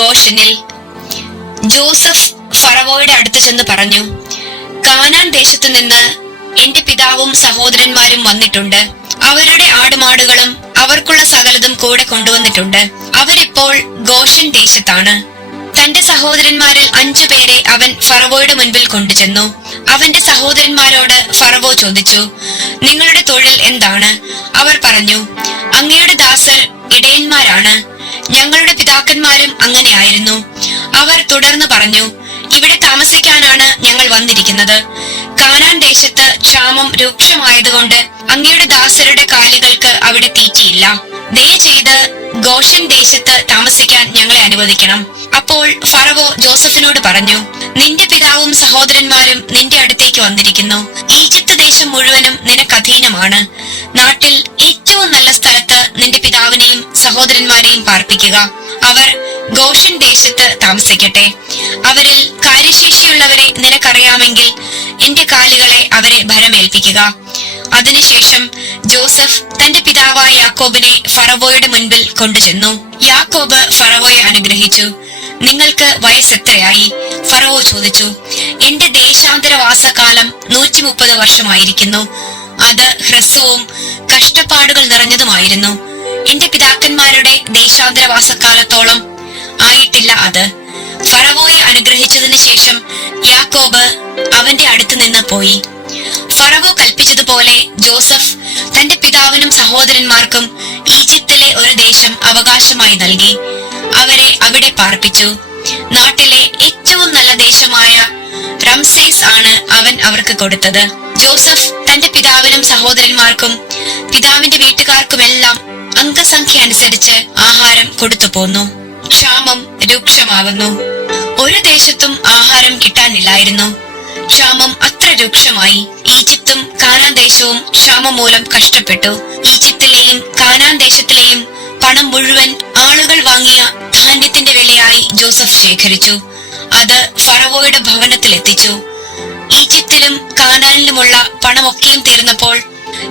ഗോഷനിൽ Joseph ഫറവോയുടെ അടുത്ത് ചെന്ന് പറഞ്ഞു കാനാൻ ദേശത്തു നിന്ന് എന്റെ പിതാവും സഹോദരന്മാരും വന്നിട്ടുണ്ട്. അവരുടെ ആടുമാടുകളും അവർക്കുള്ള സകലതും കൂടെ കൊണ്ടുവന്നിട്ടുണ്ട്. അവരിപ്പോൾ ഗോഷൻ ദേശത്താണ്. തന്റെ സഹോദരന്മാരിൽ അഞ്ചു പേരെ അവൻ ഫറവോയുടെ മുൻപിൽ കൊണ്ടുചെന്നു. അവന്റെ സഹോദരന്മാരോട് ഫറവോ ചോദിച്ചു നിങ്ങളുടെ തൊഴിൽ എന്താണ്? അവർ പറഞ്ഞു അങ്ങയുടെ ദാസർ ഇടയന്മാരാണ് ഞങ്ങളുടെ പിതാക്കന്മാരും അങ്ങനെയായിരുന്നു. അവർ തുടർന്ന് പറഞ്ഞു ഇവിടെ താമസിക്കാനാണ് ഞങ്ങൾ വന്നിരിക്കുന്നത്. കാനാൻ ദേശത്ത് ക്ഷാമം രൂക്ഷമായതുകൊണ്ട് അങ്ങയുടെ ദാസരുടെ കാലുകൾക്ക് അവിടെ തീറ്റിയില്ല. ദയചെയ്ത് ഗോഷൻ ദേശത്ത് താമസിക്കാൻ ഞങ്ങളെ അനുവദിക്കണം. അപ്പോൾ ഫറവോ ജോസഫിനോട് പറഞ്ഞു നിന്റെ പിതാവും സഹോദരന്മാരും നിന്റെ അടുത്തേക്ക് വന്നിരിക്കുന്നു. ഈജിപ്ത് ദേശം മുഴുവനും നിനക്ക് അധീനമാണ്. നാട്ടിൽ ഏറ്റവും നല്ല സ്ഥലത്ത് നിന്റെ പിതാവിനെയും സഹോദരന്മാരെയും പാർപ്പിക്കുക. അവർ ഗോഷൻ ദേശത്ത് താമസിക്കട്ടെ. അവരിൽ കാര്യശേഷിയുള്ളവരെ നിനക്കറിയാമെങ്കിൽ എന്റെ കാലുകളെ അവരെ ഭരമേൽപ്പിക്കുക. അതിനുശേഷം ജോസഫ് തന്റെ പിതാവായ യാക്കോബിനെ ഫറവോയുടെ മുൻപിൽ കൊണ്ടുചെന്നു. യാക്കോബ് ഫറവോയെ അനുഗ്രഹിച്ചു. നിങ്ങൾക്ക് വയസ്സെത്രയായി? ഫറവോ ചോദിച്ചു. എന്റെ ദേശാന്തരവാസകാലം നൂറ്റി മുപ്പത് വർഷമായിരിക്കുന്നു. അത് ഹ്രസ്വവും കഷ്ടപ്പാടുകൾ നിറഞ്ഞതുമായിരുന്നു. എന്റെ പിതാക്കന്മാരുടെ ദേശാന്തരവാസക്കാലത്തോളം ആയിട്ടില്ല അത്. ഫറവോയെ അനുഗ്രഹിച്ചതിന് ശേഷം യാക്കോബ് അവന്റെ അടുത്ത് നിന്ന് പോയി. ഫറവോ കൽപ്പിച്ചതുപോലെ ജോസഫ് തന്റെ പിതാവിനും സഹോദരന്മാർക്കും ഈജിപ്തിലെ ഒരു ദേശം അവകാശമായി നൽകി. അവരെ അവിടെ പാർപ്പിച്ചു. നാട്ടിലെ ഏറ്റവും നല്ല ദേശമായ റംസേസ് ആണ് അവൻ അവർക്ക് കൊടുത്തത്. ജോസഫ് തന്റെ പിതാവിനും സഹോദരന്മാർക്കും പിതാവിന്റെ വീട്ടുകാർക്കുമെല്ലാം അംഗസംഖ്യ അനുസരിച്ച് ആഹാരം കൊടുത്തു പോന്നു. ക്ഷാമം രൂക്ഷമാകുന്നു ഒരു ദേശത്തും ആഹാരം കിട്ടാനില്ലായിരുന്നു. ക്ഷാമം അത്ര രൂക്ഷമായി. ഈജിപ്തും കാനാൻ ദേശവും ക്ഷാമം മൂലം കഷ്ടപ്പെട്ടു. ഈജിപ്തിലെയും കാനാൻ ദേശത്തിലെയും പണം മുഴുവൻ ആളുകൾ വാങ്ങിയ ധാന്യത്തിന്റെ വിലയായി ജോസഫ് ശേഖരിച്ചു. അത് ഫറവോയുടെ ഭവനത്തിൽ എത്തിച്ചു. ഈജിപ്തിലും കാനാനിലുമുള്ള പണമൊക്കെയും തീർന്നപ്പോൾ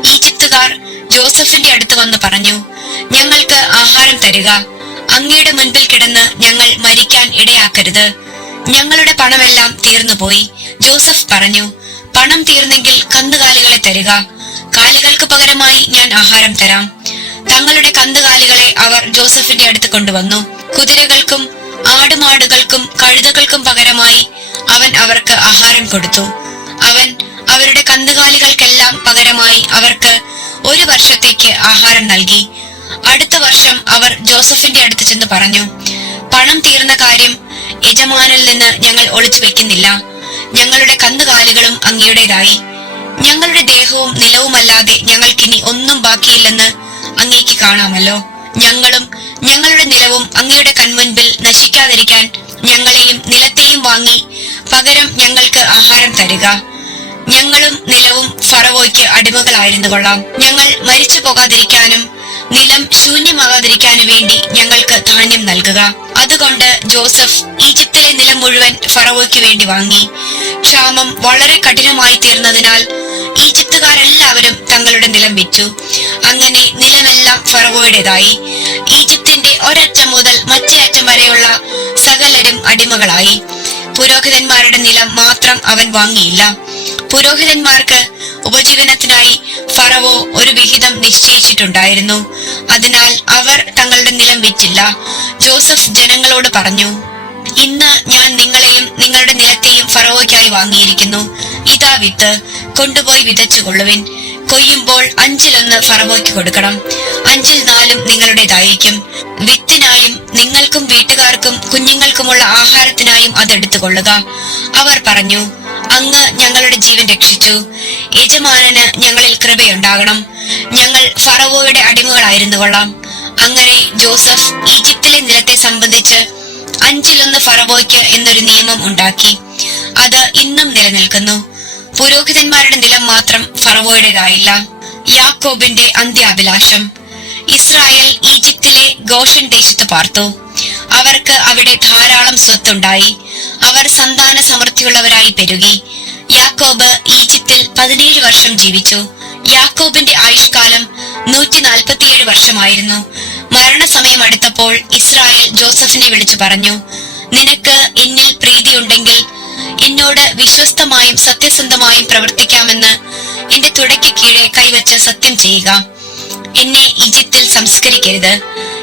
ഈജിപ്തുകാർ ജോസഫിന്റെ അടുത്ത് വന്ന് പറഞ്ഞു ഞങ്ങൾക്ക് ആഹാരം തരിക. അങ്ങയുടെ മുൻപിൽ കിടന്ന് ഞങ്ങൾ മരിക്കാൻ ഇടയാക്കരുത്. ഞങ്ങളുടെ പണമെല്ലാം തീർന്നുപോയി. ജോസഫ് പറഞ്ഞു പണം തീർന്നെങ്കിൽ കന്നുകാലികളെ തരിക. കാലികൾക്ക് പകരമായി ഞാൻ ആഹാരം തരാം. തങ്ങളുടെ കന്നുകാലികളെ അവർ ജോസഫിന്റെ അടുത്ത് കൊണ്ടുവന്നു. കുതിരകൾക്കും ആടുമാടുകൾക്കും കഴുതകൾക്കും പകരമായി അവൻ അവർക്ക് ആഹാരം കൊടുത്തു. അവൻ അവരുടെ കന്നുകാലികൾക്കെല്ലാം പകരമായി അവർക്ക് ഒരു വർഷത്തേക്ക് ആഹാരം നൽകി. അടുത്ത വർഷം അവർ ജോസഫിന്റെ അടുത്ത് ചെന്ന് പറഞ്ഞു പണം തീർന്ന കാര്യം യജമാനിൽ നിന്ന് ഞങ്ങൾ ഒളിച്ചു വെക്കുന്നില്ല. ഞങ്ങളുടെ കന്നുകാലികളും അങ്ങയുടേതായി. ഞങ്ങളുടെ ദേഹവും നിലവുമല്ലാതെ ഞങ്ങൾക്കിനി ഒന്നും ബാക്കിയില്ലെന്ന് അങ്ങേക്ക് കാണാമല്ലോ. ഞങ്ങളും ഞങ്ങളുടെ നിലവും അങ്ങയുടെ കൺമുൻപിൽ നശിക്കാതിരിക്കാൻ ഞങ്ങളെയും നിലത്തെയും വാങ്ങി പകരം ഞങ്ങൾക്ക് ആഹാരം തരിക. ഞങ്ങളും നിലവും ഫറവോയ്ക്ക് അടിമകളായിരുന്നു കൊള്ളാം. ഞങ്ങൾ മരിച്ചു പോകാതിരിക്കാനും നിലം ശൂന്യമാകാതിരിക്കാനും വേണ്ടി ഞങ്ങൾക്ക് ധാന്യം നൽകുക. അതുകൊണ്ട് ജോസഫ് ഈജിപ്തിലെ നിലം മുഴുവൻ ഫറവോയ്ക്ക് വേണ്ടി വാങ്ങി. ക്ഷാമം വളരെ കഠിനമായി തീർന്നതിനാൽ ഈജിപ്തുകാരെല്ലാവരും തങ്ങളുടെ നിലം വിറ്റു. അങ്ങനെ നിലമെല്ലാം ഫറവോയുടേതായി. ഒരറ്റം മുതൽ മറ്റേ അറ്റം വരെയുള്ള സകലരും അടിമകളായി. പുരോഹിതന്മാരുടെ നിലം മാത്രം അവൻ വാങ്ങിയില്ല. പുരോഹിതന്മാർക്ക് ഉപജീവനത്തിനായി ഫറവോ ഒരു വിഹിതം നിശ്ചയിച്ചിട്ടുണ്ടായിരുന്നു. അതിനാൽ അവർ തങ്ങളുടെ നിലം വിറ്റില്ല ജോസഫ് ജനങ്ങളോട് പറഞ്ഞു ഇന്ന് ഞാൻ നിങ്ങളെയും നിങ്ങളുടെ നിലത്തെയും ഫറവോയ്ക്കായി വാങ്ങിയിരിക്കുന്നു. ഇതാ വിത്ത് കൊണ്ടുപോയി വിതച്ചുകൊള്ളുവിൻ. കൊയ്യുമ്പോൾ അഞ്ചിലൊന്ന് ഫറവോയ്ക്ക് കൊടുക്കണം. അഞ്ചിൽ നാലും നിങ്ങളുടേതായിരിക്കും. വിത്തിനായും നിങ്ങൾക്കും വീട്ടുകാർക്കും കുഞ്ഞുങ്ങൾക്കുമുള്ള ആഹാരത്തിനായും അതെടുത്തു കൊള്ളുക അവർ പറഞ്ഞു അങ്ങ് ഞങ്ങളുടെ ജീവൻ രക്ഷിച്ചു. യജമാനന് ഞങ്ങളിൽ കൃപയുണ്ടാകണം. ഞങ്ങൾ ഫറവോയുടെ അടിമകളായിരുന്നു കൊള്ളാം. അങ്ങനെ ജോസഫ് ഈജിപ്തിലെ നിലത്തെ സംബന്ധിച്ച് അഞ്ചിലൊന്ന് ഫറവോയ്ക്ക് എന്നൊരു നിയമം ഉണ്ടാക്കി. അത് ഇന്നും നിലനിൽക്കുന്നു. പുരോഹിതന്മാരുടെ നിലം മാത്രം ഫറവോയുടേതായില്ല. യാക്കോബിന്റെ അന്ത്യാഭിലാഷം. ഇസ്രായേൽ ഈജിപ്തിലെ ഗോഷൻ ദേശത്ത് പാർത്തു. അവർക്ക് അവിടെ ധാരാളം സ്വത്തുണ്ടായി. അവർ സന്താന സമൃദ്ധിയുള്ളവരായി പെരുകി. യാക്കോബ് ഈജിപ്തിൽ പതിനേഴ് വർഷം ജീവിച്ചു. യാക്കോബിന്റെ ആയുഷ്കാലം നൂറ്റി നാൽപ്പത്തിയേഴ് വർഷമായിരുന്നു. മരണസമയം അടുത്തപ്പോൾ ഇസ്രായേൽ ജോസഫിനെ വിളിച്ചു പറഞ്ഞു നിനക്ക് എന്നിൽ പ്രീതിയുണ്ടെങ്കിൽ എന്നോട് വിശ്വസ്തമായും സത്യസന്ധമായും പ്രവർത്തിക്കാമെന്ന് എന്റെ തുടയ്ക്ക് കീഴെ കൈവച്ച് സത്യം ചെയ്യുക. എന്നെ ഈജിപ്തിൽ സംസ്കരിക്കരുത്.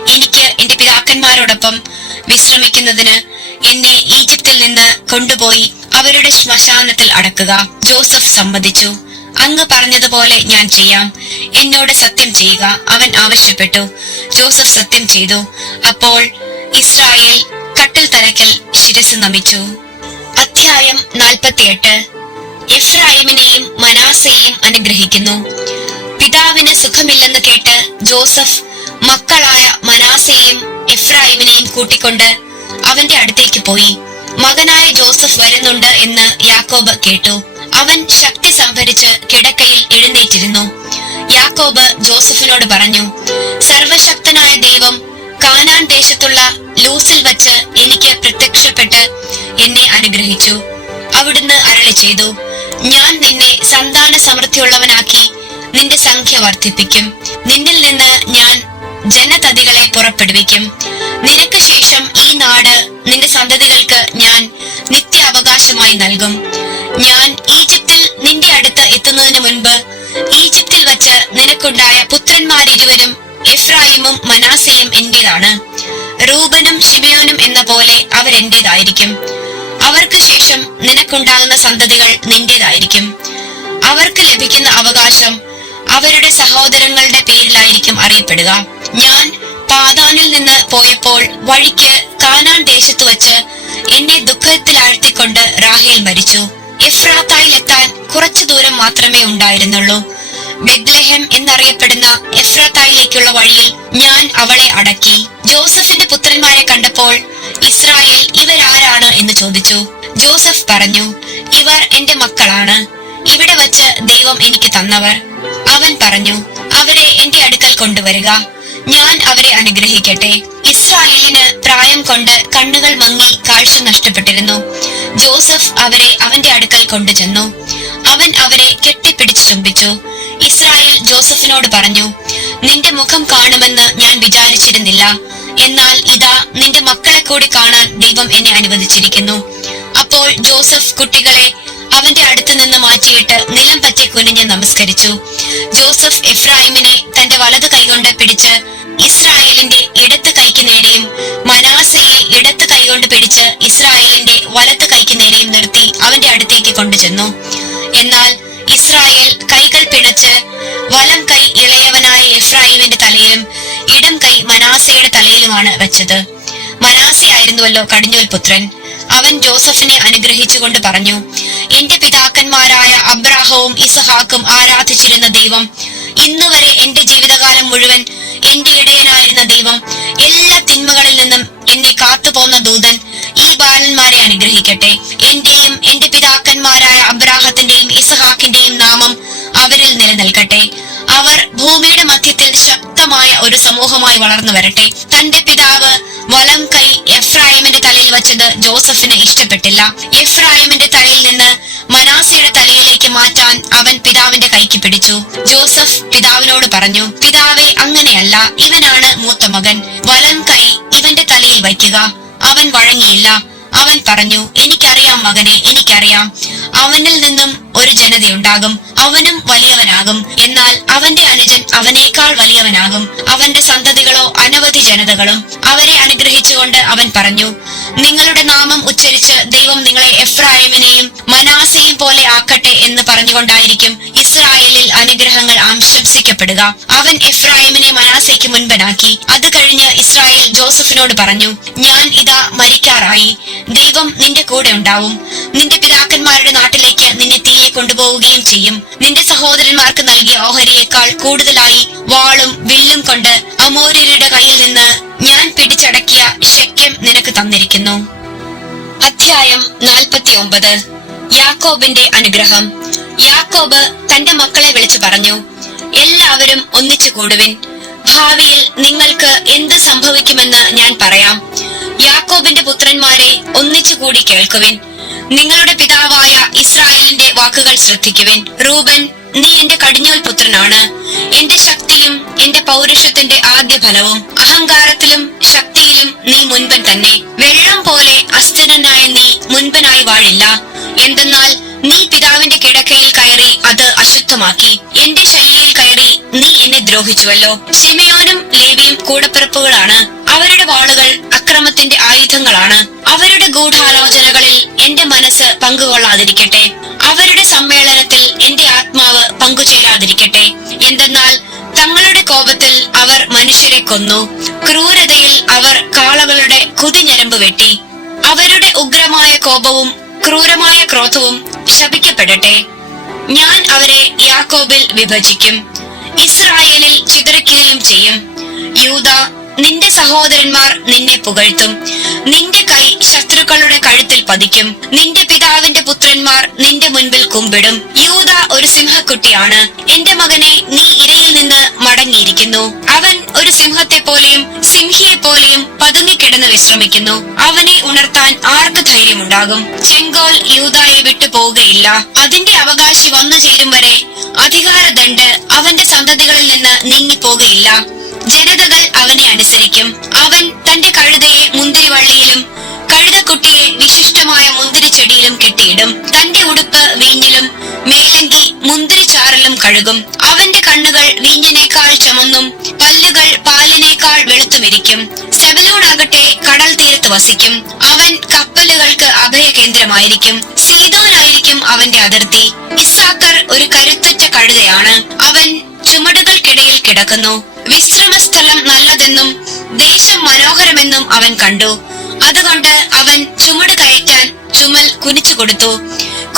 എനിക്ക് എന്റെ പിതാക്കന്മാരോടൊപ്പം വിശ്രമിക്കുന്നതിന് എന്നെ ഈജിപ്തിൽ നിന്ന് കൊണ്ടുപോയി അവരുടെ ശ്മശാനത്തിൽ അടക്കുക. ജോസഫ് സമ്മതിച്ചു. അങ്ങ് പറഞ്ഞതുപോലെ ഞാൻ ചെയ്യാം. എന്നോട് സത്യം ചെയ്യുക. അവൻ ആവശ്യപ്പെട്ടു. ജോസഫ് സത്യം ചെയ്തു. അപ്പോൾ ഇസ്രായേൽ കട്ടിൽ തലക്കൽ ശിരസ് നമിച്ചു. അധ്യായം നാൽപ്പത്തിയെട്ട്. എഫ്രായിമിനെയും മനാസയെയും അനുഗ്രഹിക്കുന്നു. പിതാവിന് സുഖമില്ലെന്ന് കേട്ട് ജോസഫ് മക്കളായ മനാസയെയും എഫ്രായിമിനെയും കൂട്ടിക്കൊണ്ട് അവന്റെ അടുത്തേക്ക് പോയി. മകനായ ജോസഫ് വരുന്നുണ്ട് എന്ന് യാക്കോബ് കേട്ടു. അവൻ ശക്തി സംഭരിച്ച് കിടക്കയിൽ എഴുന്നേറ്റിരുന്നു. യാക്കോബ് ജോസഫിനോട് പറഞ്ഞു സർവശക്തനായ ദൈവം കാനാൻ ദേശത്തുള്ള ലൂസിൽ വച്ച് എനിക്ക് എന്നെ അനുഗ്രഹിച്ചു. അവിടുന്ന് അരളി ചെയ്തു. ഞാൻ നിന്നെ സന്താന സമൃദ്ധിയുള്ളവനാക്കി നിന്റെ സംഖ്യ വർദ്ധിപ്പിക്കും. നിന്നിൽ നിന്ന് ഞാൻ ജനതതികളെ പുറപ്പെടുവിക്കും. നിനക്ക് ശേഷം ഈ നാട് നിന്റെ സന്തതികൾക്ക് ഞാൻ നിത്യാവകാശമായി നൽകും. ഞാൻ ഈജിപ്തിൽ നിന്റെ അടുത്ത് എത്തുന്നതിന് മുൻപ് ഈജിപ്തിൽ വച്ച് നിനക്കുണ്ടായ പുത്രന്മാരിരുവരും എഫ്രായിമും മനാസയും എന്റേതാണ്. റൂബനും ഷിമയോനും എന്ന പോലെ അവരെന്റേതായിരിക്കും. അവർക്ക് ശേഷം നിനക്കുണ്ടാകുന്ന സന്തതികൾ നിന്റേതായിരിക്കും. അവർക്ക് ലഭിക്കുന്ന അവകാശം അവരുടെ സഹോദരങ്ങളുടെ പേരിലായിരിക്കും അറിയപ്പെടുക. ഞാൻ പാതാനിൽ നിന്ന് പോയപ്പോൾ വഴിക്ക് കാനാൻ ദേശത്ത് വച്ച് എന്നെ ദുഃഖത്തിലാഴ്ത്തിക്കൊണ്ട് റാഹേൽ മരിച്ചു. എഫ്രാത്തായിലെത്താൻ കുറച്ചു ദൂരം മാത്രമേ ഉണ്ടായിരുന്നുള്ളൂ. ബെത്ലഹം എന്നറിയപ്പെടുന്ന എഫ്രാത്തായിലേക്കുള്ള വഴിയിൽ ഞാൻ അവളെ അടക്കി. ജോസഫിന്റെ പുത്രന്മാരെ കണ്ടപ്പോൾ ഇസ്രായേൽ ഇവരാരാണ് എന്ന് ചോദിച്ചു. ജോസഫ് പറഞ്ഞു ഇവർ എന്റെ മക്കളാണ്. ഇവിടെ വച്ച് ദൈവം എനിക്ക് തന്നവർ. അവൻ പറഞ്ഞു അവരെ എന്റെ അടുക്കൽ കൊണ്ടുവരിക. ഞാൻ അവരെ അനുഗ്രഹിക്കട്ടെ. ഇസ്രായേലിന് പ്രായം കൊണ്ട് കണ്ണുകൾ മങ്ങി കാഴ്ച നഷ്ടപ്പെട്ടിരുന്നു. ജോസഫ് അവരെ അവന്റെ അടുക്കൽ കൊണ്ടുചെന്നു. അവൻ അവരെ കെട്ടിപ്പിടിച്ച് ചുംബിച്ചു. ഇസ്രായേൽ ജോസഫിനോട് പറഞ്ഞു നിന്റെ മുഖം കാണുമെന്ന് ഞാൻ വിചാരിച്ചിരുന്നില്ല. എന്നാൽ ഇതാ നിന്റെ മക്കളെ കൂടി കാണാൻ ദൈവം എന്നെ അനുവദിച്ചിരിക്കുന്നു. അപ്പോൾ ജോസഫ് കുട്ടികളെ അവന്റെ അടുത്തു നിന്ന് മാറ്റിയിട്ട് നിലം പറ്റി കുനിഞ്ഞ് നമസ്കരിച്ചു. ജോസഫ് എഫ്രായിമിനെ തന്റെ വലതു കൈകൊണ്ട് പിടിച്ച് ഇസ്രായേലിന്റെ ഇടത്ത് കൈക്ക് നേരെയും മനാസയെ ഇടത്ത് കൈകൊണ്ട് പിടിച്ച് ഇസ്രായേലിന്റെ വലത്ത് കൈക്ക് നേരെയും നിർത്തി അവന്റെ അടുത്തേക്ക് കൊണ്ടുചെന്നു. എന്നാൽ ഇസ്രായേൽ കൈകൾ പിണച്ച് വലം കൈ ഇളയവനായ എഫ്രായിമിന്റെ തലയിലും മനാസയുടെ തലയിലുമാണ് വെച്ചത്. മനാസയായിരുന്നുവല്ലോ കടിഞ്ഞൂൽ പുത്രൻ. അവൻ ജോസഫിനെ അനുഗ്രഹിച്ചുകൊണ്ട് പറഞ്ഞു എന്റെ പിതാക്കന്മാരായ അബ്രാഹവും ഇസഹാക്കും ആരാധിച്ചിരുന്ന ദൈവം ഇന്നുവരെ എന്റെ ജീവിതകാലം മുഴുവൻ എന്റെ ഇടയനായിരുന്ന ദൈവം എല്ലാ തിന്മകളിൽ നിന്നും എന്നെ കാത്തുപോന്ന ദൂതൻ ഈ ബാലന്മാരെ അനുഗ്രഹിക്കട്ടെ. എന്റെയും എന്റെ പിതാക്കന്മാരായ അബ്രാഹത്തിന്റെയും ഇസഹാക്കിന്റെയും നാമം അവരിൽ നിലനിൽക്കട്ടെ. അവർ ഭൂമിയുടെ മധ്യത്തിൽ ശക്തമായ ഒരു സമൂഹമായി വളർന്നു വരട്ടെ. തന്റെ പിതാവ് വലം കൈ എഫ്രായമിന്റെ തലയിൽ വച്ചത് ജോസഫിന് ഇഷ്ടപ്പെട്ടില്ല. എഫ്രായമിന്റെ തലയിൽ നിന്ന് മനാസയുടെ തലയിലേക്ക് മാറ്റാൻ അവൻ പിതാവിന്റെ കൈക്ക് പിടിച്ചു. ജോസഫ് പിതാവിനോട് പറഞ്ഞു പിതാവെ അങ്ങനെയല്ല. ഇവനാണ് മൂത്ത മകൻ. വലം കൈ ഇവന്റെ തലയിൽ വയ്ക്കുക. അവൻ വഴങ്ങിയില്ല. അവൻ പറഞ്ഞു എനിക്കറിയാം മകനെ എനിക്കറിയാം. അവനിൽ നിന്നും ഒരു ജനതയുണ്ടാകും. അവനും വലിയവനാകും. എന്നാൽ അവന്റെ അനുജൻ അവനേക്കാൾ വലിയവനാകും. അവന്റെ സന്തതികളോ അനവധി ജനതകളും അവരെ അനുഗ്രഹിച്ചുകൊണ്ട് അവൻ പറഞ്ഞു നിങ്ങളുടെ നാമം ഉച്ചരിച്ച് ദൈവം നിങ്ങളെ എഫ്രായമിനെയും മനാസയും പോലെ ആക്കട്ടെ എന്ന് പറഞ്ഞുകൊണ്ടായിരിക്കും ഇസ്രായേലിൽ അനുഗ്രഹങ്ങൾ ആശംസിക്കപ്പെടുക. അവൻ എഫ്രായിമിനെ മനാസയ്ക്ക് മുൻപനാക്കി. അത് കഴിഞ്ഞ് ഇസ്രായേൽ ജോസഫിനോട് പറഞ്ഞു ഞാൻ ഇതാ മരിക്കാറായി. ദൈവം നിന്റെ കൂടെ ഉണ്ടാവും. നിന്റെ പിതാക്കന്മാരുടെ നാട്ടിലേക്ക് നിന്നെ തിരികെ കൊണ്ടുപോവുകയും ചെയ്യും. നിന്റെ സഹോദരന്മാർക്ക് നൽകിയ ഓഹരിയേക്കാൾ കൂടുതലായി വാളും വില്ലും കൊണ്ട് അമോര്യരുടെ കയ്യിൽ നിന്ന് ഞാൻ പിടിച്ചടക്കിയ ശക്യം നിനക്ക് തന്നിരിക്കുന്നു. അധ്യായം നാൽപ്പത്തി ഒമ്പത് യാക്കോബിന്റെ അനുഗ്രഹം. യാക്കോബ് തന്റെ മക്കളെ വിളിച്ചു പറഞ്ഞു എല്ലാവരും ഒന്നിച്ചു കൂടുവിൻ. ഭാവിയിൽ നിങ്ങൾക്ക് എന്ത് സംഭവിക്കുമെന്ന് ഞാൻ പറയാം. യാക്കോബിന്റെ പുത്രന്മാരെ ഒന്നിച്ചുകൂടി കേൾക്കുവിൻ. നിങ്ങളുടെ പിതാവായ ഇസ്രായേലിന്റെ വാക്കുകൾ ശ്രദ്ധിക്കുവിൻ. റൂബൻ നീ എന്റെ കടിഞ്ഞോൽ പുത്രനാണ്. എന്റെ ശക്തിയും എന്റെ പൗരുഷത്തിന്റെ ആദ്യ ഫലവും അഹങ്കാരത്തിലും ശക്തിയിലും നീ മുൻപൻ തന്നെ. വെള്ളം പോലെ അസ്ഥിരനായ നീ മുൻപനായി വാഴില്ല. എന്തെന്നാൽ നീ പിതാവിന്റെ കിടക്കയിൽ കയറി അത് അശുദ്ധമാക്കി. എന്റെ ശൈലിയിൽ കയറി നീ എന്നെ ദ്രോഹിച്ചുവല്ലോ. സിമയോനും ലേവിയും കൂടപ്പിറപ്പുകളാണ്. അവരുടെ വാളുകൾ അക്രമത്തിന്റെ ആയുധങ്ങളാണ്. അവരുടെ ഗൂഢാലോചനകളിൽ എന്റെ മനസ്സ് പങ്കുകൊള്ളാതിരിക്കട്ടെ. അവരുടെ സമ്മേളനത്തിൽ എന്റെ ആത്മാവ് പങ്കുചേരാതിരിക്കട്ടെ. എന്തെന്നാൽ തങ്ങളുടെ കോപത്തിൽ അവർ മനുഷ്യരെ കൊന്നു. ക്രൂരതയിൽ അവർ കാളകളുടെ കുതിഞ്ഞരമ്പ് വെട്ടി. അവരുടെ ഉഗ്രമായ കോപവും ക്രൂരമായ ക്രോധവും ശപിക്കപ്പെടട്ടെ. ഞാൻ അവരെ യാക്കോബിൽ വിഭജിക്കും ഇസ്രായേലിൽ ചിതറിക്കുകയും ചെയ്യും. യൂത നിന്റെ സഹോദരന്മാർ നിന്നെ പുകഴ്ത്തും. നിന്റെ കൈ ശത്രുക്കളുടെ കഴുത്തിൽ പതിക്കും. നിന്റെ പിതാവിന്റെ പുത്രന്മാർ നിന്റെ മുൻപിൽ കുമ്പിടും. യൂത ഒരു സിംഹക്കുട്ടിയാണ്. എന്റെ മകനെ നീ ഇരയിൽ നിന്ന് മടങ്ങിയിരിക്കുന്നു. അവൻ ഒരു സിംഹത്തെ പോലെയും സിംഹിയെ പോലെയും പതുങ്ങിക്കിടന്ന് വിശ്രമിക്കുന്നു. അവനെ ഉണർത്താൻ ആർക്ക് ധൈര്യമുണ്ടാകും. ചെങ്കോൽ യൂതായെ വിട്ടു പോവുകയില്ല. അതിന്റെ അവകാശി വന്നു ചേരും വരെ അധികാരദണ്ഡ് അവന്റെ സന്തതികളിൽ നിന്ന് നീങ്ങിപ്പോകുകയില്ല ജനതകൾ അവനെ അനുസരിക്കും. അവൻ തന്റെ കഴുതയെ മുന്തിരിവള്ളിയിലും കഴുതക്കുട്ടിയെ വിശിഷ്ടമായ മുന്തിരിച്ചെടിയിലും കെട്ടിയിടും. തന്റെ ഉടുപ്പ് വീഞ്ഞിലും മേലങ്കി മുന്തിരിച്ചാറിലും കഴുകും. അവന്റെ കണ്ണുകൾ വീഞ്ഞിനേക്കാൾ ചുമന്നും പല്ലുകൾ പാലിനേക്കാൾ വെളുത്തുമിരിക്കും. സെബലൂണാകട്ടെ കടൽ തീരത്ത് വസിക്കും. അവൻ കപ്പലുകൾക്ക് അഭയകേന്ദ്രമായിരിക്കും. സീതോനായിരിക്കും അവന്റെ അതിർത്തി. ഇസാക്കർ ഒരു കരുത്തുറ്റ കഴുതയാണ്. അവൻ ചുമടുകൾക്കിടയിൽ കിടക്കുന്നു. വിശ്രമസ്ഥലം നല്ലതെന്നും ദേശം മനോഹരമെന്നും അവൻ കണ്ടു. ചുമൽ കുനിച്ചു കൊടുത്തു.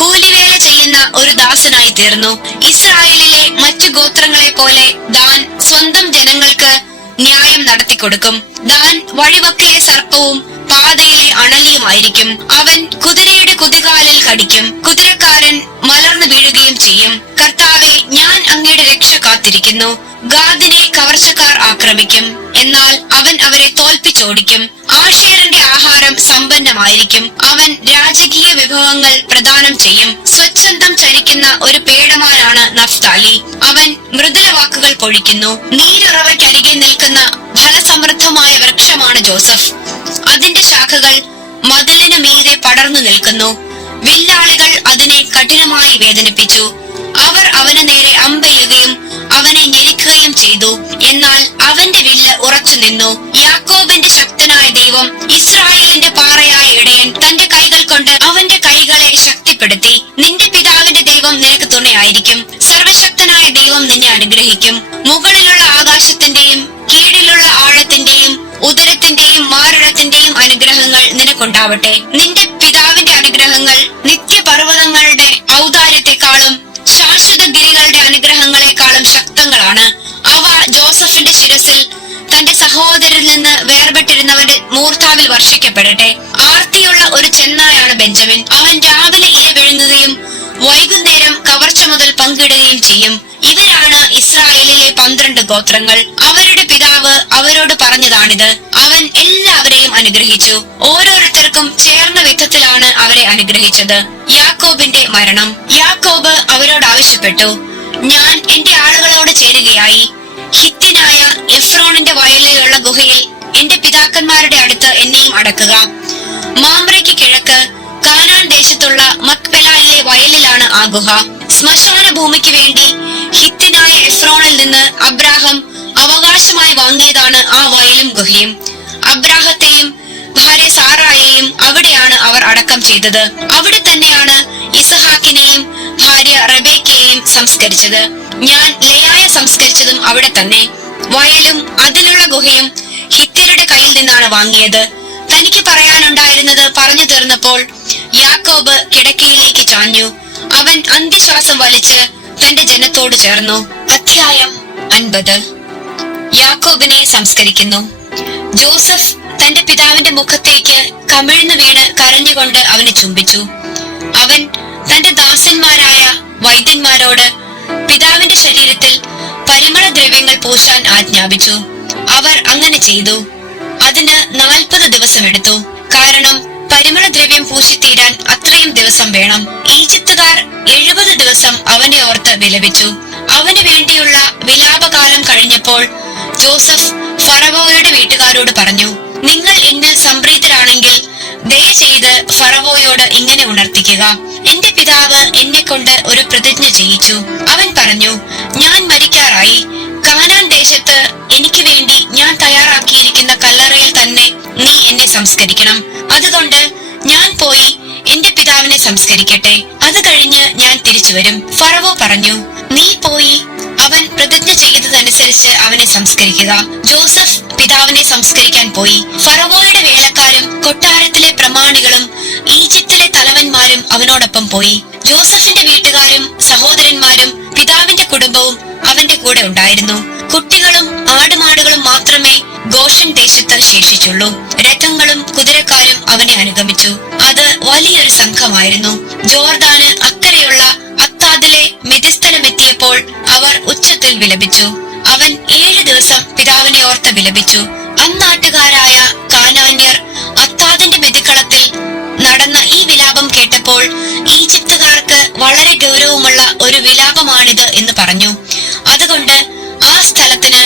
കൂലിവേല ചെയ്യുന്ന ഒരു ദാസനായി തീർന്നു. ഇസ്രായേലിലെ മറ്റു ഗോത്രങ്ങളെ പോലെ ദാൻ സ്വന്തം ജനങ്ങൾക്ക് ന്യായം നടത്തി കൊടുക്കും. ദാൻ വഴിവക്കിലെ സർപ്പവും പാതയിലെ അണലിയുമായിരിക്കും. അവൻ കുതിരയുടെ കുതികാലിൽ കടിക്കും. കുതിരക്കാരൻ മലർന്നു വീഴുകയും ചെയ്യും. കർത്താവെ ഞാൻ അങ്ങയുടെ രക്ഷ കാത്തിരിക്കുന്നു. ഗാദിനെ കവർച്ചക്കാർ ആക്രമിക്കും. എന്നാൽ അവൻ അവരെ തോൽപ്പിച്ചോടിക്കും. ആഷേറിന്റെ ആഹാരം സമ്പന്നമായിരിക്കും. അവൻ രാജകീയ വിഭവങ്ങൾ പ്രദാനം ചെയ്യും. സ്വച്ഛന്തം ചരിക്കുന്ന ഒരു പേടമാനാണ് നഫ്താലി. അവൻ മൃദുല വാക്കുകൾ പൊഴിക്കുന്നു. നീരുറവയ്ക്കരികെ നിൽക്കുന്ന ഫലസമൃദ്ധമായ വൃക്ഷമാണ് ജോസഫ്. അതിന്റെ ശാഖകൾ മതിലിന് മീതെ പടർന്നു നിൽക്കുന്നു. വില്ലാളികൾ അതിനെ കഠിനമായി വേദനിപ്പിച്ചു. അവർ അവന് നേരെ അമ്പെയ്യുകയും അവനെ ഞെരുക്കുകയും ചെയ്തു. എന്നാൽ അവന്റെ വില്ല് ഉറച്ചു നിന്നു. യാക്കോബിന്റെ ശക്തനായ ദൈവം ഇസ്രായേലിന്റെ പാറയായ ഇടയൻ തന്റെ കൈകൾ കൊണ്ട് അവന്റെ കൈകളെ ശക്തിപ്പെടുത്തി. നിന്റെ പിതാവിന്റെ ദൈവം നിനക്ക് തുണയായിരിക്കും. സർവശക്തനായ ദൈവം നിന്നെ അനുഗ്രഹിക്കും. മുകളിലുള്ള ആകാശത്തിന്റെയും കീഴിലുള്ള ആഴത്തിന്റെയും ഉദരത്തിന്റെയും മാറിടത്തിന്റെയും അനുഗ്രഹങ്ങൾ നിനക്കുണ്ടാവട്ടെ. നിന്റെ പിതാവിന്റെ അനുഗ്രഹങ്ങൾ നിത്യപർവതങ്ങളുടെ ഔദാര്യത്തെക്കാളും ശാശ്വത ഗിരികളുടെ അനുഗ്രഹങ്ങളെക്കാളും തന്റെ സഹോദരിൽ നിന്ന് വേർപെട്ടിരുന്നവന്റെ മൂർത്താവിൽ വർഷിക്കപ്പെടട്ടെ. ആർത്തിയുള്ള ഒരു ചെന്നായാണ് ബെഞ്ചമിൻ. അവൻ രാവിലെ വിഴുങ്ങുകയും വൈകുന്നേരം കവർച്ച മുതൽ പങ്കിടുകയും ചെയ്യും. ഇവരാണ് ഇസ്രായേലിലെ പന്ത്രണ്ട് ഗോത്രങ്ങൾ. അവരുടെ പിതാവ് അവരോട് പറഞ്ഞതാണിത്. അവൻ എല്ലാവരെയും അനുഗ്രഹിച്ചു. ഓരോരുത്തർക്കും ചേർന്ന വിധത്തിലാണ് അവരെ അനുഗ്രഹിച്ചത്. യാക്കോബിന്റെ മരണം. യാക്കോബ് അവരോട് ആവശ്യപ്പെട്ടു. ഞാൻ എന്റെ ആളുകളോട് ചേരുകയായി. ഹിത്തിനായ എഫ്രോണിന്റെ വയലിലുള്ള ഗുഹയിൽ എന്റെ പിതാക്കന്മാരുടെ അടുത്ത് എന്നെയും അടക്കുക. മാമ്രയ്ക്ക് കിഴക്ക് കാനാൻ ദേശത്തുള്ള മക്പെലായിലെ വയലിലാണ് ആ ഗുഹ. ശ്മശാന ഭൂമിക്ക് വേണ്ടി ഹിത്തിനായ എഫ്രോണിൽ നിന്ന് അബ്രാഹം അവകാശമായി വാങ്ങിയതാണ് ആ വയലും ഗുഹയും. അബ്രാഹത്തെയും ഭാര്യ സാറായെയും അവിടെയാണ് അവർ അടക്കം ചെയ്തത്. അവിടെ തന്നെയാണ് ഇസഹാക്കിനെയും ഭാര്യ റബേക്കയെയും സംസ്കരിച്ചത്. ഞാൻ ലയായ സംസ്കരിച്ചതും അവിടെ തന്നെ. വയലും അതിലുള്ള ഗുഹയും ഹിത്യരുടെ കയ്യിൽ നിന്നാണ് വാങ്ങിയത്. തനിക്ക് പറയാനുണ്ടായിരുന്നത് പറഞ്ഞു തീർന്നപ്പോൾ യാക്കോബ് കിടക്കയിലേക്ക് ചാഞ്ഞു. അവൻ അന്ത്യശ്വാസം വലിച്ച് തന്റെ ജനത്തോട് ചേർന്നു. അധ്യായം അൻപത്. യാക്കോബിനെ സംസ്കരിക്കുന്നു. ജോസഫ് തന്റെ പിതാവിന്റെ മുഖത്തേക്ക് കമിഴ്ന്നു വീണ് കരഞ്ഞുകൊണ്ട് അവനെ ചുംബിച്ചു. അവൻ തന്റെ ദാസന്മാരായ വൈദ്യന്മാരോട് പിതാവിന്റെ ശരീരത്തിൽ പരിമള ദ്രവ്യങ്ങൾ പൂശാൻ ആജ്ഞാപിച്ചു. അവർ അങ്ങനെ ചെയ്തു. അതിന് നാൽപ്പത് ദിവസം എടുത്തു. കാരണം പരിമള ദ്രവ്യം പൂശിത്തീരാൻ അത്രയും ദിവസം വേണം. ഈജിപ്തുകാർ എഴുപത് ദിവസം അവനെ ഓർത്ത് വിലപിച്ചു. അവന് വേണ്ടിയുള്ള വിലാപകാലം കഴിഞ്ഞപ്പോൾ ജോസഫ് ഫറവോയുടെ വീട്ടുകാരോട് പറഞ്ഞു നിങ്ങൾ എന്നിൽ സംപ്രീതരാണെങ്കിൽ ദയചെയ്ത് ഫറവോയോട് ഇങ്ങനെ ഉണർത്തിക്കുക. എന്റെ പിതാവ് എന്നെ കൊണ്ട് ഒരു പ്രതിജ്ഞ ചെയ്യിച്ചു. അവൻ പറഞ്ഞു ഞാൻ മരിക്കാറായി. കാനാൻ ദേശത്ത് എനിക്ക് വേണ്ടി ഞാൻ തയ്യാറാക്കിയിരിക്കുന്ന കല്ലറയിൽ തന്നെ നീ എന്നെ സംസ്കരിക്കണം. അതുകൊണ്ട് ഞാൻ പോയി എന്റെ പിതാവിനെ സംസ്കരിക്കട്ടെ. അത് കഴിഞ്ഞ് ഞാൻ തിരിച്ചു വരും. ഫറവോ പറഞ്ഞു നീ പോയി അവൻ പ്രതിജ്ഞ ചെയ്തതനുസരിച്ച് അവനെ സംസ്കരിക്കുക. ജോസഫ് പിതാവിനെ സംസ്കരിക്കാൻ പോയി. ഫറവോയുടെ വേലക്കാരും കൊട്ടാരത്തിലെ പ്രമാണികളും ഈജിപ്തിലെ തലവന്മാരും അവനോടൊപ്പം പോയി. ജോസഫിന്റെ വീട്ടുകാരും സഹോദരന്മാരും പിതാവിന്റെ കുടുംബവും അവന്റെ കൂടെ ഉണ്ടായിരുന്നു. കുട്ടികളും ആടുമാടുകളും മാത്രമേ ഗോഷൻ ദേശത്ത് ശേഷിച്ചുള്ളൂ. രഥങ്ങളും കുതിരക്കാരും അവനെ അനുഗമിച്ചു. അത് വലിയൊരു സംഘമായിരുന്നു. ജോർദാന് അക്കരെയുള്ള അത്താദിലെ മെതിസ്ഥലമെത്തിയപ്പോൾ അവർ ഉച്ചത്തിൽ വിലപിച്ചു. അവൻ ഏഴു ദിവസം പിതാവിനെ ഓർത്ത് വിലപിച്ചു അന്നാട്ടുകാരായ കാനാന്യർ അത്താദിന്റെ മെതിക്കളത്തിൽ നടന്ന ഈ വിലാപം കേട്ടപ്പോൾ ഈജിപ്തുകാർക്ക് വളരെ ഗൗരവമുള്ള ഒരു വിലാപമാണിത് എന്ന് പറഞ്ഞു. അതുകൊണ്ട് ആ സ്ഥലത്തിന്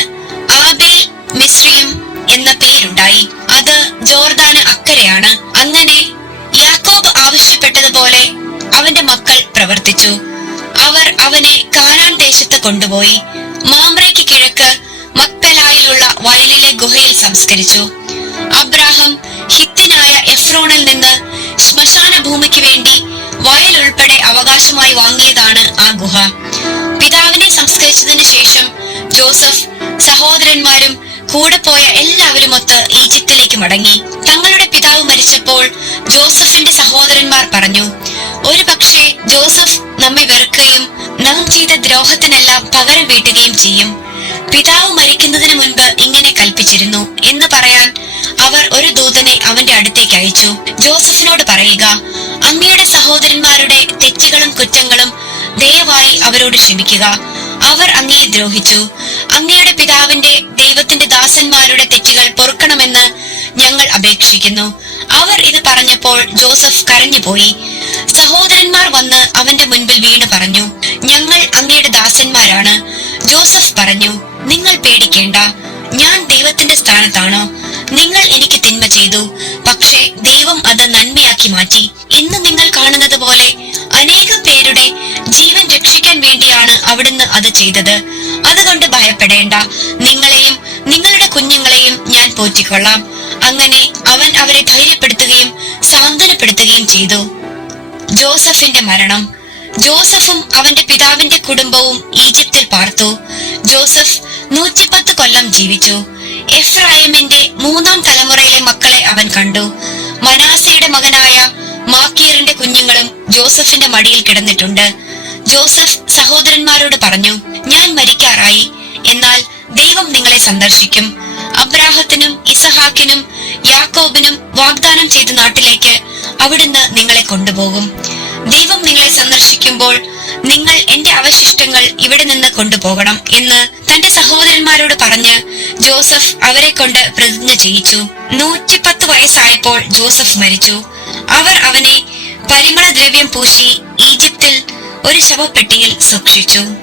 ആബേൽ മിശ്രിയം എന്ന പേരുണ്ടായി. അത് ജോർദാന് അക്കരയാണ്. അങ്ങനെ യാക്കോബ് ആവശ്യപ്പെട്ടതുപോലെ അവന്റെ മക്കൾ പ്രവർത്തിച്ചു. അവർ അവനെ കാനാൻ ദേശത്ത് കൊണ്ടുപോയി. മാമ്രയ്ക്ക് കിഴക്ക് മക്പെലായിലുള്ള വയലിലെ ഗുഹയിൽ സംസ്കരിച്ചു. അബ്രാഹം ഹിത്തിനായ എഫ്രോണിൽ നിന്ന് ശ്മശാന ഭൂമിക്ക് വേണ്ടി വയൽ ഉൾപ്പെടെ അവകാശമായി വാങ്ങിയതാണ് ആ ഗുഹ. പിതാവിനെ സംസ്കരിച്ചതിന് ശേഷം ജോസഫ് സഹോദരന്മാരും കൂടെ പോയ എല്ലാവരും ഒത്ത് ഈജിപ്തിലേക്ക് മടങ്ങി. തങ്ങളുടെ പിതാവ് മരിച്ചപ്പോൾ ജോസഫിന്റെ സഹോദരന്മാർ പറഞ്ഞു ഒരു പക്ഷേ ജോസഫ് നമ്മെ വെറുക്കുകയും നാം ചെയ്ത ദ്രോഹത്തിനെല്ലാം പകരം വീട്ടുകയും ചെയ്യും. പിതാവ് മരിക്കുന്നതിന് മുൻപ് ഇങ്ങനെ കൽപ്പിച്ചിരുന്നു എന്ന് പറയാൻ അവർ ഒരു ദൂതനെ അവന്റെ അടുത്തേക്ക് അയച്ചു. ജോസഫിനോട് പറയുക അങ്ങയുടെ സഹോദരന്മാരുടെ തെറ്റുകളും കുറ്റങ്ങളും ദയവായി അവരോട് ക്ഷമിക്കുക. അവർ അങ്ങയെ ദ്രോഹിച്ചു. അങ്ങയുടെ പിതാവിന്റെ ദൈവത്തിന്റെ ദാസന്മാരുടെ തെറ്റുകൾ പൊറുക്കണമെന്ന് ഞങ്ങൾ അപേക്ഷിക്കുന്നു. അവർ ഇത് പറഞ്ഞപ്പോൾ ജോസഫ് കരഞ്ഞുപോയി. സഹോദരന്മാർ വന്ന് അവന്റെ മുൻപിൽ വീണ് പറഞ്ഞു ഞങ്ങൾ അങ്ങയുടെ ദാസന്മാരാണ്. ജോസഫ് പറഞ്ഞു നിങ്ങൾ പേടിക്കേണ്ട. ഞാൻ ദൈവത്തിന്റെ സ്ഥാനത്താണ്. നിങ്ങൾ എനിക്ക് തിന്മ ചെയ്തു. പക്ഷേ ദൈവം അത് നന്മയാക്കി മാറ്റി. ഇന്ന് നിങ്ങൾ കാണുന്നത് പോലെ അനേകം പേരുടെ ജീവൻ രക്ഷിക്കാൻ വേണ്ടിയാണ് അവിടുന്ന് അത് ചെയ്തത്. അതുകൊണ്ട് ഭയപ്പെടേണ്ട. നിങ്ങളെയും നിങ്ങളുടെ കുഞ്ഞുങ്ങളെയും ഞാൻ പോറ്റിക്കൊള്ളാം അങ്ങനെ അവൻ അവരെ ധൈര്യപ്പെടുത്തുകയും സാന്ത്വനപ്പെടുത്തുകയും ചെയ്തു. ജോസഫിന്റെ മരണം. ജോസഫും അവന്റെ പിതാവിന്റെ കുടുംബവും ഈജിപ്തിൽ പാർത്തു. ജോസഫ് നൂറ്റിപ്പത്ത് കൊല്ലം ജീവിച്ചു. എഫ്രായമിന്റെ മൂന്നാം തലമുറയിലെ മക്കളെ അവൻ കണ്ടു. മനാസയുടെ മകനായ മാക്കീറിന്റെ കുഞ്ഞുങ്ങളും ജോസഫിന്റെ മടിയിൽ കിടന്നിട്ടുണ്ട്. ജോസഫ് സഹോദരന്മാരോട് പറഞ്ഞു ഞാൻ മരിക്കാറായി. എന്നാൽ ദൈവം നിങ്ങളെ സന്ദർശിക്കും. അബ്രാഹത്തിനും ഇസഹാക്കിനും യാക്കോബിനും വാഗ്ദാനം ചെയ്ത നാട്ടിലേക്ക് അവിടുന്ന് നിങ്ങളെ കൊണ്ടുപോകും. ദൈവം നിങ്ങളെ സന്ദർശിക്കുമ്പോൾ നിങ്ങൾ എന്റെ അവശിഷ്ടങ്ങൾ ഇവിടെ നിന്ന് കൊണ്ടുപോകണം എന്ന് തന്റെ സഹോദരന്മാരോട് പറഞ്ഞ് ജോസഫ് അവരെ കൊണ്ട് പ്രതിജ്ഞ ചെയ്യിച്ചു. നൂറ്റിപ്പത്ത് വയസ്സായപ്പോൾ ജോസഫ് മരിച്ചു. അവർ അവനെ പരിമള ദ്രവ്യം പൂശി ഈജിപ്തിൽ ഒരു ശവപ്പെട്ടിയിൽ സൂക്ഷിച്ചു.